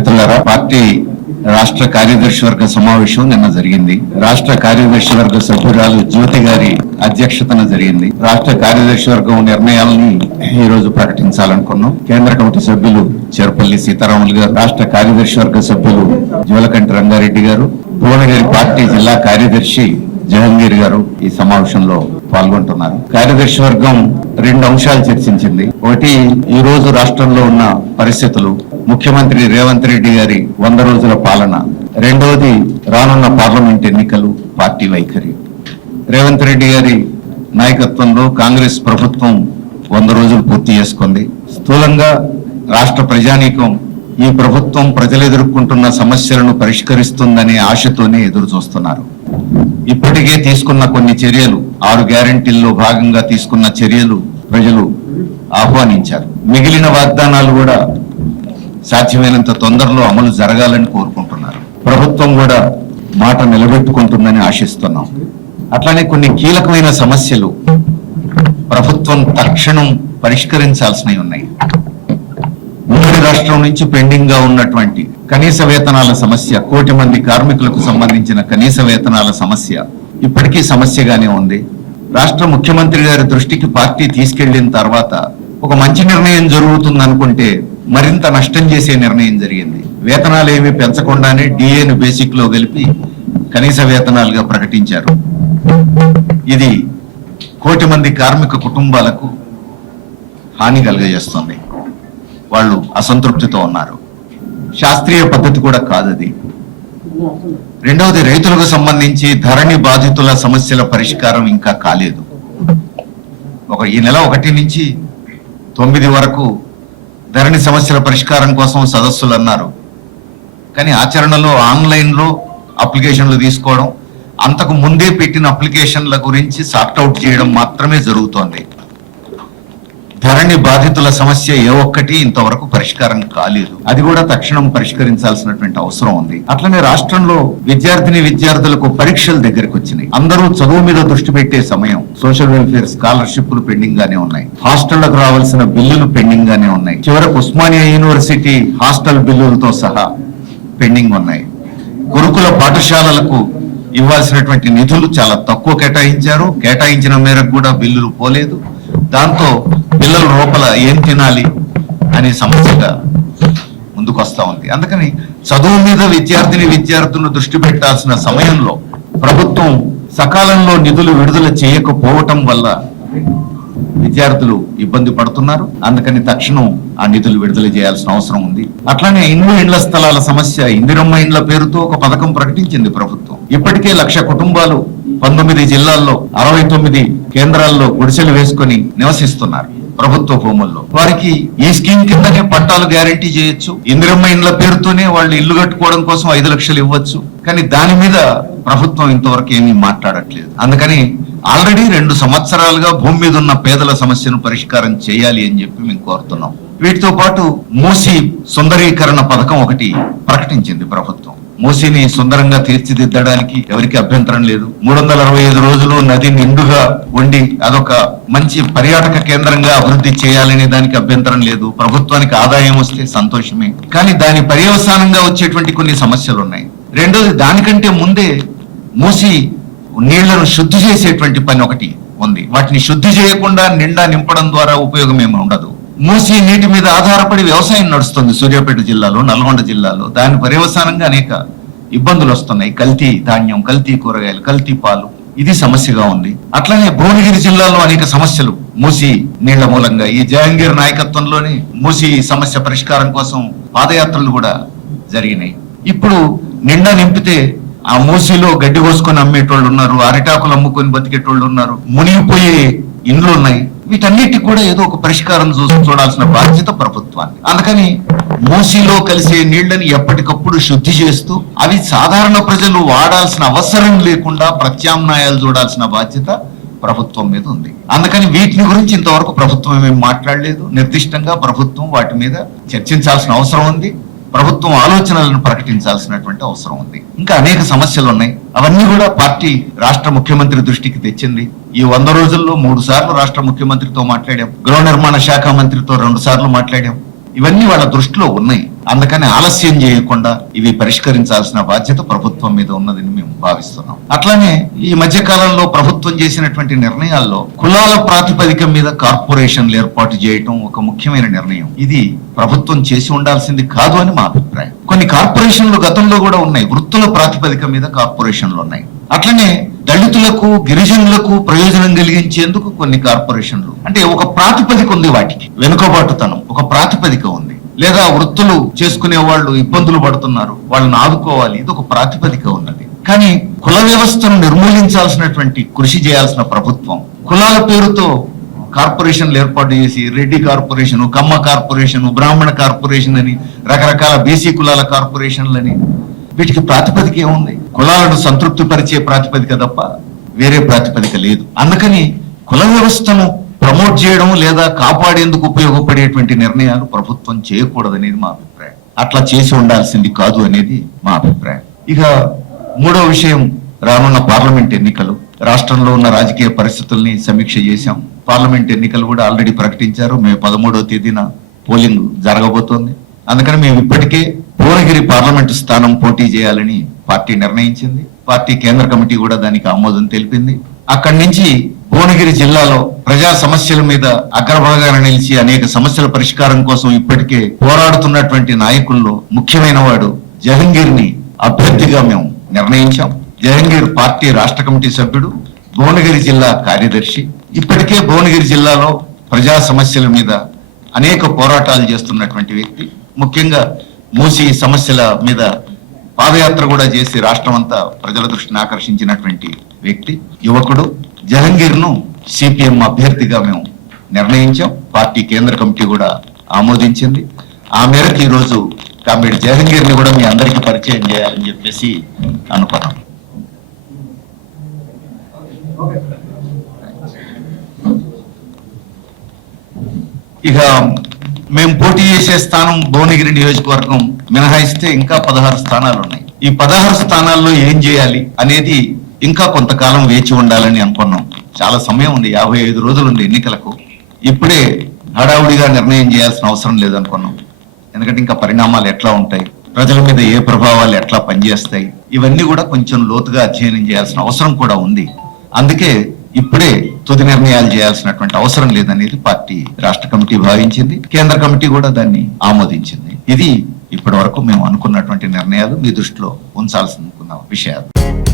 మిత్రులారా పార్టీ రాష్ట్ర కార్యదర్శి వర్గ సమావేశం నిన్న జరిగింది. రాష్ట్ర కార్యదర్శి వర్గ సభ్యురాలు జ్యోతి గారి అధ్యక్షతన జరిగింది. రాష్ట్ర కార్యదర్శి వర్గం నిర్ణయాలని ఈ రోజు ప్రకటించాలనుకున్నాం. కేంద్ర కమిటీ సభ్యులు చెరపల్లి సీతారాములు గారు రాష్ట్ర కార్యదర్శి వర్గ సభ్యులు జోలకంటి రంగారెడ్డి గారు భువనగిరి పార్టీ జిల్లా కార్యదర్శి జహంగీర్ గారు ఈ సమావేశంలో పాల్గొంటున్నారు. కార్యదర్శి వర్గం రెండు అంశాలు చర్చించింది. ఒకటి ఈ రోజు రాష్ట్రంలో ఉన్న పరిస్థితులు. ముఖ్యమంత్రి రేవంత్ రెడ్డి గారి వంద రోజుల పాలన. రెండవది రానున్న పార్లమెంట్ ఎన్నికలు పార్టీ వైఖరి. రేవంత్ రెడ్డి గారి నాయకత్వంలో కాంగ్రెస్ ప్రభుత్వం వంద రోజులు పూర్తి చేసుకుంది. స్థూలంగా రాష్ట్ర ప్రజానీకం ఈ ప్రభుత్వం ప్రజలు ఎదుర్కొంటున్న సమస్యలను పరిష్కరిస్తుందనే ఆశతోనే ఎదురు చూస్తున్నారు ఇప్పటికే తీసుకున్న కొన్ని చర్యలు ఆరు గ్యారంటీల్లో భాగంగా తీసుకున్న చర్యలు ప్రజలు ఆహ్వానించారు. మిగిలిన వాగ్దానాలు కూడా సాధ్యమైనంత తొందరలో అమలు జరగాలని కోరుకుంటున్నారు. ప్రభుత్వం కూడా మాట నిలబెట్టుకుంటుందని ఆశిస్తున్నాం. అట్లానే కొన్ని కీలకమైన సమస్యలు ప్రభుత్వం తక్షణం పరిష్కరించాల్సినవి ఉన్నాయి. ఉమ్మడి రాష్ట్రం నుంచి పెండింగ్గా ఉన్నటువంటి కనీస వేతనాల సమస్య కోటి మంది కార్మికులకు సంబంధించిన కనీస వేతనాల సమస్య ఇప్పటికీ సమస్యగానే ఉంది. రాష్ట్ర ముఖ్యమంత్రి గారి దృష్టికి పార్టీ తీసుకెళ్ళిన తర్వాత ఒక మంచి నిర్ణయం జరుగుతుంది అనుకుంటే మరింత నష్టం చేసే నిర్ణయం జరిగింది. వేతనాలు ఏమి పెంచకుండానే డిఏను బేసిక్లో కలిపి కనీస వేతనాలుగా ప్రకటించారు. ఇది కోటి మంది కార్మిక కుటుంబాలకు హాని కలుగజేస్తుంది. వాళ్ళు అసంతృప్తితో ఉన్నారు. శాస్త్రీయ పద్ధతి కూడా కాదది. రెండవది రైతులకు సంబంధించి ధరణి బాధితుల సమస్యల పరిష్కారం ఇంకా కాలేదు. ఒక ఈ నెల ఒకటి నుంచి తొమ్మిది వరకు ధరణి సమస్యల పరిష్కారం కోసం సదస్సులు అన్నారు. కానీ ఆచరణలో ఆన్లైన్లో అప్లికేషన్లు తీసుకోవడం అంతకు ముందే పెట్టిన అప్లికేషన్ల గురించి సార్ట్అవుట్ చేయడం మాత్రమే జరుగుతోంది. ధరణి బాధితుల సమస్య ఏ ఒక్కటి ఇంతవరకు పరిష్కారం కాలేదు. అది కూడా తక్షణం పరిష్కరించాల్సినటువంటి అవసరం ఉంది. అట్లనే రాష్ట్రంలో విద్యార్థిని విద్యార్థులకు పరీక్షలు దగ్గరకు వచ్చినాయి. అందరూ చదువు మీద దృష్టి పెట్టే సమయం. సోషల్ వెల్ఫేర్ స్కాలర్షిప్లు పెండింగ్ గానే ఉన్నాయి. హాస్టళ్ళకు రావాల్సిన బిల్లులు పెండింగ్ గానే ఉన్నాయి. చివరకు ఉస్మానియా యూనివర్సిటీ హాస్టల్ బిల్లులతో సహా పెండింగ్ ఉన్నాయి. గురుకుల పాఠశాలలకు ఇవ్వాల్సినటువంటి నిధులు చాలా తక్కువ కేటాయించారు. కేటాయించిన మేరకు కూడా బిల్లులు పోలేదు. దాంతో పిల్లల లోపల ఏం తినాలి అనే సమస్యగా ముందుకు వస్తూ ఉంది. అందుకని చదువు మీద విద్యార్థిని విద్యార్థులను దృష్టి పెట్టాల్సిన సమయంలో ప్రభుత్వం సకాలంలో నిధులు విడుదల చేయకపోవటం వల్ల విద్యార్థులు ఇబ్బంది పడుతున్నారు. అందుకని తక్షణం ఆ నిధులు విడుదల చేయాల్సిన అవసరం ఉంది. అట్లానే ఇండ్లు ఇండ్ల స్థలాల సమస్య ఇందిరమ్మ ఇండ్ల పేరుతో ఒక పథకం ప్రకటించింది ప్రభుత్వం. ఇప్పటికే లక్ష కుటుంబాలు పంతొమ్మిది జిల్లాల్లో అరవై తొమ్మిది కేంద్రాల్లో గుడిసెలు వేసుకొని నివసిస్తున్నారు ప్రభుత్వ భూముల్లో. వారికి ఈ స్కీమ్ కిందనే పట్టాలు గ్యారంటీ చేయొచ్చు. ఇందిరమ్మ ఇండ్ల పేరుతోనే వాళ్ళు ఇల్లు కట్టుకోవడం కోసం ఐదు లక్షలు ఇవ్వచ్చు. కానీ దాని మీద ప్రభుత్వం ఇంతవరకు ఏమీ మాట్లాడట్లేదు. అందుకని ఆల్రెడీ రెండు సంవత్సరాలుగా భూమి మీద ఉన్న పేదల సమస్యను పరిష్కారం చేయాలి అని చెప్పి మేము కోరుతున్నాం. వీటితో పాటు మూసి సుందరీకరణ పథకం ఒకటి ప్రకటించింది ప్రభుత్వం. మూసిని సుందరంగా తీర్చిదిద్దడానికి ఎవరికి అభ్యంతరం లేదు. మూడు వందల అరవై ఐదు రోజులు నది నిండుగా ఉండి అదొక మంచి పర్యాటక కేంద్రంగా అభివృద్ధి చేయాలనే దానికి అభ్యంతరం లేదు. ప్రభుత్వానికి ఆదాయం వస్తే సంతోషమే. కానీ దాని పర్యవసానంగా వచ్చేటువంటి కొన్ని సమస్యలు ఉన్నాయి రెండోది దానికంటే ముందే మూసి నీళ్ళను శుద్ధి చేసేటువంటి పని ఒకటి ఉంది. వాటిని శుద్ధి చేయకుండా నిండా నింపడం ద్వారా ఉపయోగం ఏమి ఉండదు. మూసి నీటి మీద ఆధారపడి వ్యవసాయం నడుస్తుంది సూర్యాపేట జిల్లాలో నల్గొండ జిల్లాలో. దాని పర్యవసానంగా అనేక ఇబ్బందులు వస్తున్నాయి. కల్తీ ధాన్యం కల్తీ కూరగాయలు కల్తీ పాలు. ఇది సమస్యగా ఉంది. అట్లనే భువనగిరి జిల్లాలో అనేక సమస్యలు. మూసి నీళ్ళ మూలంగా ఈ జహంగీర్ నాయకత్వంలోని మూసి సమస్య పరిష్కారం కోసం పాదయాత్రలు కూడా జరిగినాయి. ఇప్పుడు నిండా నింపితే ఆ మూసిలో గడ్డి కోసుకొని అమ్మేటోళ్ళు ఉన్నారు అరిటాకులు అమ్ముకొని బతికేటోళ్ళు ఉన్నారు మునిగిపోయే ఇండ్లు ఉన్నాయి. వీటన్నిటికి కూడా ఏదో ఒక పరిష్కారం చూడాల్సిన బాధ్యత ప్రభుత్వాన్ని అందుకని మూసిలో కలిసే నీళ్ళని ఎప్పటికప్పుడు శుద్ధి చేస్తూ అవి సాధారణ ప్రజలు వాడాల్సిన అవసరం లేకుండా ప్రత్యామ్నాయాలు చూడాల్సిన బాధ్యత ప్రభుత్వం మీద ఉంది. అందుకని వీటిని గురించి ఇంతవరకు ప్రభుత్వం ఏమి మాట్లాడలేదు. నిర్దిష్టంగా ప్రభుత్వం వాటి మీద చర్చించాల్సిన అవసరం ఉంది. ప్రభుత్వం ఆలోచనలను ప్రకటించాల్సినటువంటి అవసరం ఉంది. ఇంకా అనేక సమస్యలు ఉన్నాయి అవన్నీ కూడా పార్టీ రాష్ట్ర ముఖ్యమంత్రి దృష్టికి తెచ్చింది. ఈ వంద రోజుల్లో మూడు సార్లు రాష్ట్ర ముఖ్యమంత్రితో మాట్లాడాం. గృహ నిర్మాణ శాఖ మంత్రితో రెండు సార్లు మాట్లాడాం. ఇవన్నీ వాళ్ళ దృష్టిలో ఉన్నాయి. అందుకని ఆలస్యం చేయకుండా ఇవి పరిష్కరించాల్సిన బాధ్యత ప్రభుత్వం మీద ఉన్నదని మేము భావిస్తున్నాం. అట్లానే ఈ మధ్య కాలంలో ప్రభుత్వం చేసినటువంటి నిర్ణయాల్లో కులాల ప్రాతిపదిక మీద కార్పొరేషన్లు ఏర్పాటు చేయటం ఒక ముఖ్యమైన నిర్ణయం. ఇది ప్రభుత్వం చేసి ఉండాల్సింది కాదు అని మా అభిప్రాయం. కొన్ని కార్పొరేషన్లు గతంలో కూడా ఉన్నాయి. వృత్తుల ప్రాతిపదిక మీద కార్పొరేషన్లు ఉన్నాయి. అట్లనే దళితులకు గిరిజనులకు ప్రయోజనం కలిగించేందుకు కొన్ని కార్పొరేషన్లు. అంటే ఒక ప్రాతిపదిక ఉంది వాటికి. వెనుకబాటుతనం ఒక ప్రాతిపదిక ఉంది. లేదా వృత్తులు చేసుకునే వాళ్ళు ఇబ్బందులు పడుతున్నారు వాళ్ళని ఆదుకోవాలి. ఇది ఒక ప్రాతిపదిక ఉన్నది. కానీ కుల వ్యవస్థను నిర్మూలించాల్సినటువంటి కృషి చేయాల్సిన ప్రభుత్వం కులాల పేరుతో కార్పొరేషన్లు ఏర్పాటు చేసి Reddy corporation Kamma corporation Brahmin corporation అని రకరకాల బీసీ కులాల కార్పొరేషన్లని వీటికి ప్రాతిపదిక ఏముంది కులాలను సంతృప్తి పరిచే ప్రాతిపదిక తప్ప వేరే ప్రాతిపదిక లేదు. అందుకని కుల వ్యవస్థను ప్రమోట్ చేయడం లేదా కాపాడేందుకు ఉపయోగపడేటువంటి నిర్ణయాలు ప్రభుత్వం చేయకూడదనేది మా అభిప్రాయం. అట్లా చేసి ఉండాల్సింది కాదు అనేది మా అభిప్రాయం. ఇక మూడో విషయం రానున్న పార్లమెంట్ ఎన్నికలు. రాష్ట్రంలో ఉన్న రాజకీయ పరిస్థితుల్ని సమీక్ష చేశాం. పార్లమెంట్ ఎన్నికలు కూడా ఆల్రెడీ ప్రకటించారు. మే పదమూడవ తేదీన పోలింగ్ జరగబోతోంది. అందుకని మేము ఇప్పటికే భువనగిరి పార్లమెంటు స్థానం పోటీ చేయాలని పార్టీ నిర్ణయించింది. పార్టీ కేంద్ర కమిటీ కూడా దానికి ఆమోదం తెలిపింది. అక్కడి నుంచి భువనగిరి జిల్లాలో ప్రజా సమస్యల మీద అగ్రభాగాన నిలిచి అనేక సమస్యల పరిష్కారం కోసం ఇప్పటికే పోరాడుతున్నటువంటి నాయకుల్లో ముఖ్యమైన వాడు జహంగీర్ని అభ్యర్థిగా మేము నిర్ణయించాం. జహంగీర్ పార్టీ రాష్ట్ర కమిటీ సభ్యుడు భువనగిరి జిల్లా కార్యదర్శి. ఇప్పటికే భువనగిరి జిల్లాలో ప్రజా సమస్యల మీద అనేక పోరాటాలు చేస్తున్నటువంటి వ్యక్తి. ముఖ్యంగా మూసి సమస్యల మీద పాదయాత్ర కూడా చేసి రాష్ట్రం అంతా ప్రజల దృష్టిని ఆకర్షించినటువంటి వ్యక్తి యువకుడు. జహంగీర్ను సిపిఎం అభ్యర్థిగా మేము నిర్ణయించాం. పార్టీ కేంద్ర కమిటీ కూడా ఆమోదించింది. ఆ మేరకు ఈ రోజు జహంగీర్ని కూడా మీ అందరికీ పరిచయం చేయాలని చెప్పేసి అనుకున్నాం. ఇక మేము పోటీ చేసే స్థానం భువనగిరి నియోజకవర్గం మినహాయిస్తే ఇంకా పదహారు స్థానాలు ఉన్నాయి. ఈ పదహారు స్థానాల్లో ఏం చేయాలి అనేది ఇంకా కొంతకాలం వేచి ఉండాలని అనుకున్నాం. చాలా సమయం ఉంది యాభై ఐదు రోజులు ఉంది ఎన్నికలకు. ఇప్పుడే హడావుడిగా నిర్ణయం చేయాల్సిన అవసరం లేదనుకున్నాం ఎందుకంటే ఇంకా పరిణామాలు ఎట్లా ఉంటాయి ప్రజల మీద ఏ ప్రభావాలు ఎట్లా పనిచేస్తాయి ఇవన్నీ కూడా కొంచెం లోతుగా అధ్యయనం చేయాల్సిన అవసరం కూడా ఉంది. అందుకే ఇప్పుడే తుది నిర్ణయాలు చేయాల్సినటువంటి అవసరం లేదనేది పార్టీ రాష్ట్ర కమిటీ భావించింది. కేంద్ర కమిటీ కూడా దాన్ని ఆమోదించింది. ఇది ఇప్పటి వరకు మేము అనుకున్నటువంటి నిర్ణయాలు మీ దృష్టిలో ఉంచాల్సిన విషయాలు.